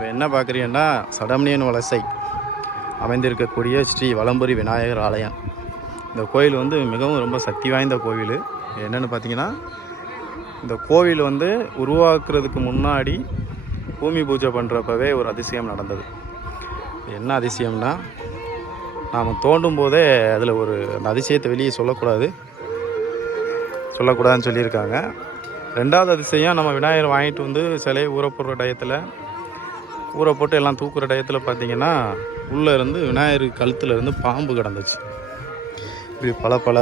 இப்போ என்ன பார்க்குறீங்கன்னா சடமணியன் வலசை அமைந்திருக்கக்கூடிய ஸ்ரீ வலம்புரி விநாயகர் ஆலயம். இந்த கோயில் வந்து மிகவும் ரொம்ப சக்தி வாய்ந்த கோவில். என்னென்னு பார்த்தீங்கன்னா, இந்த கோவில் வந்து உருவாக்குறதுக்கு முன்னாடி பூமி பூஜை பண்ணுறப்பவே ஒரு அதிசயம் நடந்தது. என்ன அதிசயம்னா, நாம் தோண்டும் போதே அதில் அந்த அதிசயத்தை வெளியே சொல்லக்கூடாதுன்னு சொல்லியிருக்காங்க. ரெண்டாவது அதிசயம், நம்ம விநாயகர் வாங்கிட்டு வந்து சிலையை ஊற போடுற டயத்தில் ஊற போட்டு எல்லாம் தூக்குற டயத்தில் பார்த்திங்கன்னா, உள்ளே இருந்து விநாயகர் கழுத்தில் இருந்து பாம்பு கிடந்துச்சு. இப்படி பல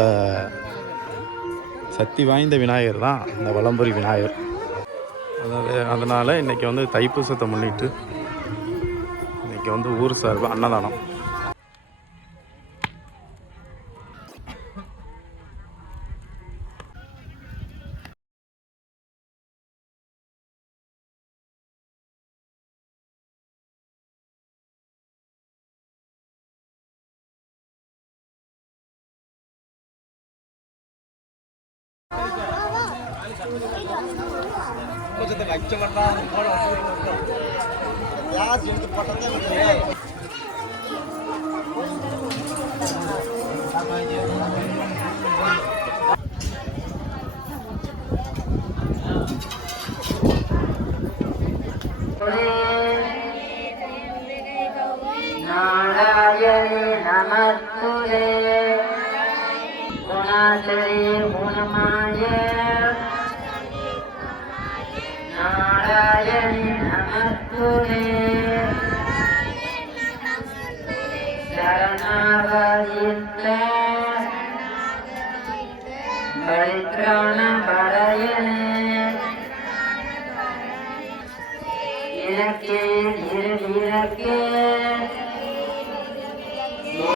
சக்தி வாய்ந்த விநாயகர் தான் இந்த வலம்புரி விநாயகர். அதனால் இன்றைக்கி வந்து தைப்பூசத்தை முன்னிட்டு இன்றைக்கி வந்து ஊர் சார்பு அன்னதானம். நாராயணே நமஸ்துதே குணாசரே குணமாய நாராயணே நமஸ்துதே சரணாகதித்த பரித்ராண பரயனே இலக்கே